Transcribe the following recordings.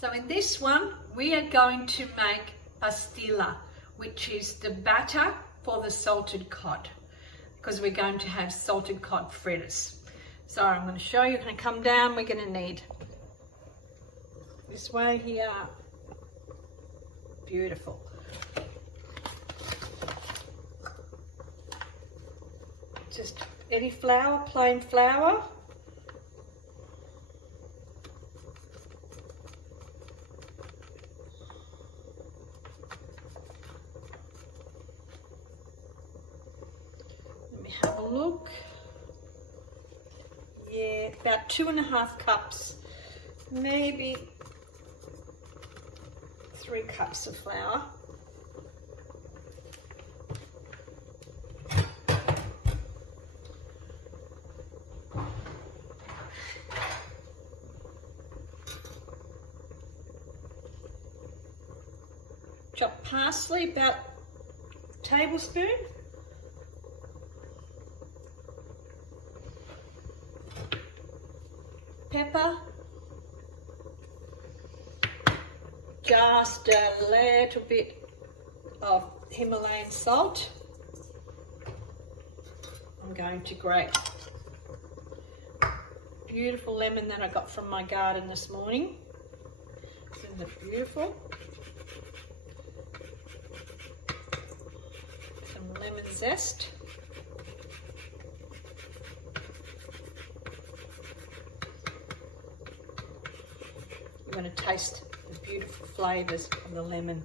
So in this one, we are going to make pastilla, which is the batter for the salted cod, because we're going to have salted cod fritters. So I'm going to show you, going to come down, we're going to need this way here. Beautiful. Just any flour, plain flour. Let me have a look. Yeah, about 2.5 cups, maybe 3 cups of flour. Chop parsley, about a tablespoon. Pepper. Just a little bit of Himalayan salt. I'm going to grate beautiful lemon that I got from my garden this morning. Isn't it beautiful? Some lemon zest. You want to taste the beautiful flavours of the lemon.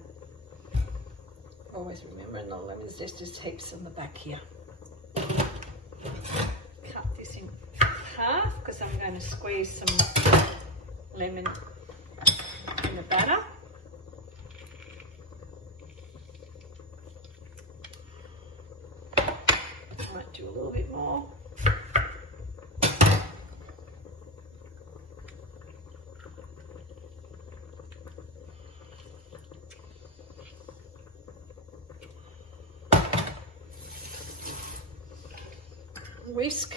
Always remembering the lemon zest is heaps on the back here. Cut this in half because I'm going to squeeze some lemon in the batter. I might do a little bit more. Whisk,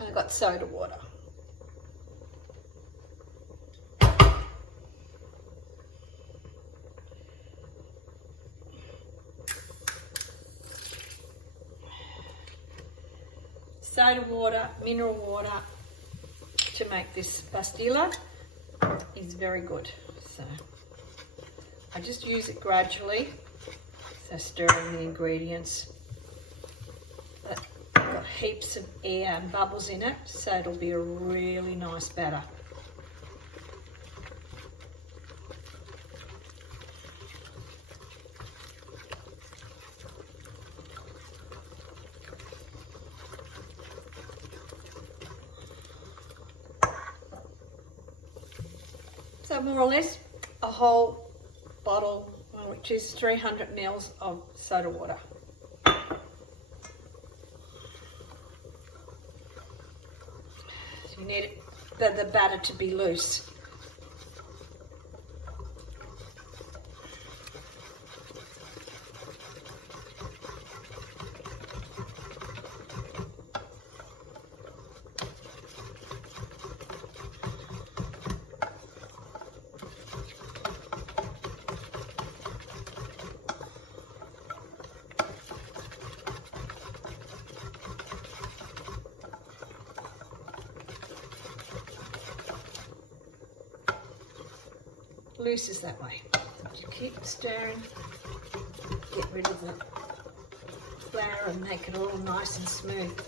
and I've got soda water. Soda water, mineral water to make this pastilla is very good. So I just use it gradually. So stirring the ingredients. But I've got heaps of air and bubbles in it, so it'll be a really nice batter. So more or less a whole bottle, which is 300 ml of soda water. So you need the batter to be loose. Loose is that way. You keep stirring, get rid of the flour and make it all nice and smooth.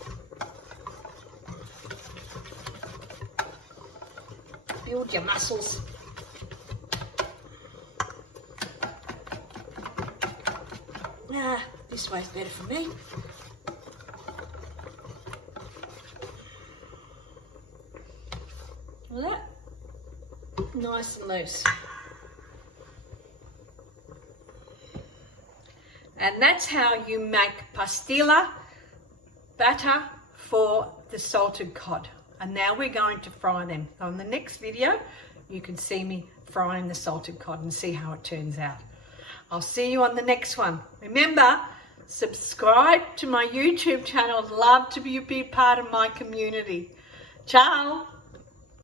Build your muscles. This way's better for me. Well, that nice and loose. And that's how you make pastilla batter for the salted cod. And now we're going to fry them. On the next video, you can see me frying the salted cod and see how it turns out. I'll see you on the next one. Remember, subscribe to my YouTube channel. I'd love to be a big part of my community. Ciao.